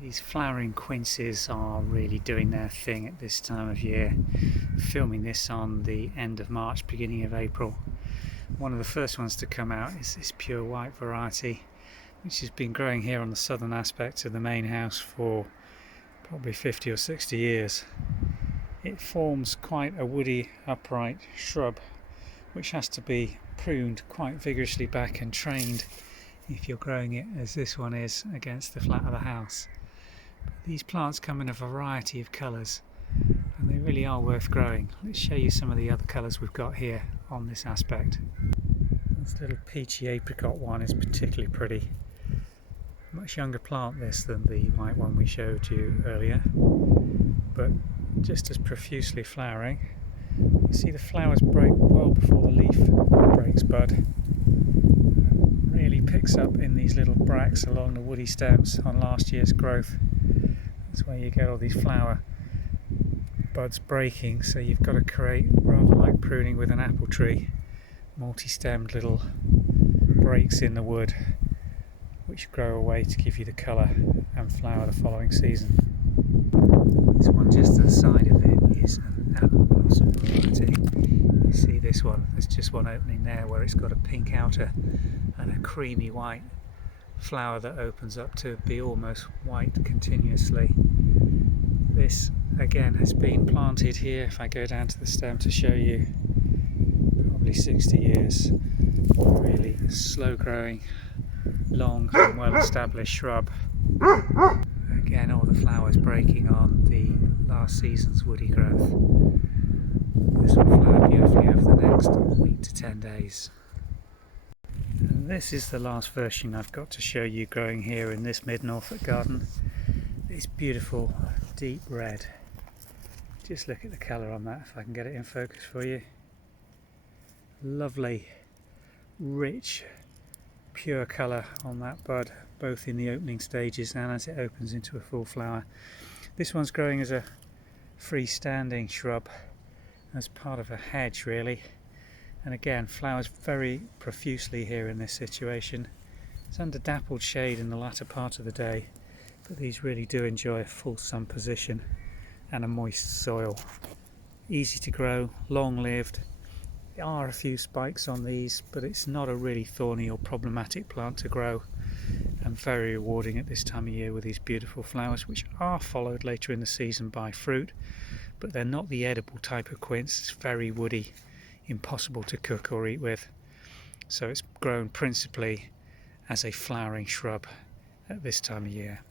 These flowering quinces are really doing their thing at this time of year. Filming this on the end of March, beginning of April. One of the first ones to come out is this pure white variety, which has been growing here on the southern aspect of the main house for probably 50 or 60 years. It forms quite a woody upright shrub which has to be pruned quite vigorously back and trained if you're growing it as this one is against the flat of the house. These plants come in a variety of colours and they really are worth growing. Let's show you some of the other colours we've got here on this aspect. This little peachy apricot one is particularly pretty. Much younger plant this than the white one we showed you earlier, but just as profusely flowering. You see the flowers break well before the leaf breaks bud. Really picks up in these little bracts along the woody stems on last year's growth. That's where you get all these flower buds breaking, so you've got to create, rather like pruning with an apple tree, multi-stemmed little breaks in the wood which grow away to give you the colour and flower the following season. This one just to the side of it is an apple blossom variety. You see this one, there's just one opening there where it's got a pink outer and a creamy white flower that opens up to be almost white continuously. This again has been planted here, if I go down to the stem to show you, probably 60 years. Really slow growing, long and well established shrub. Again, all the flowers breaking on the last season's woody growth. This will flower beautifully over the next week to 10 days. And this is the last version I've got to show you growing here in this mid-Norfolk garden. It's beautiful deep red. Just look at the colour on that, if I can get it in focus for you. Lovely, rich, pure colour on that bud, both in the opening stages and as it opens into a full flower. This one's growing as a freestanding shrub, as part of a hedge really, and again flowers very profusely here in this situation. It's under dappled shade in the latter part of the day, but these really do enjoy a full sun position and a moist soil. Easy to grow, long-lived. There are a few spikes on these, but it's not a really thorny or problematic plant to grow, and very rewarding at this time of year with these beautiful flowers, which are followed later in the season by fruit, but they're not the edible type of quince. It's very woody, impossible to cook or eat with, so it's grown principally as a flowering shrub at this time of year.